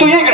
tu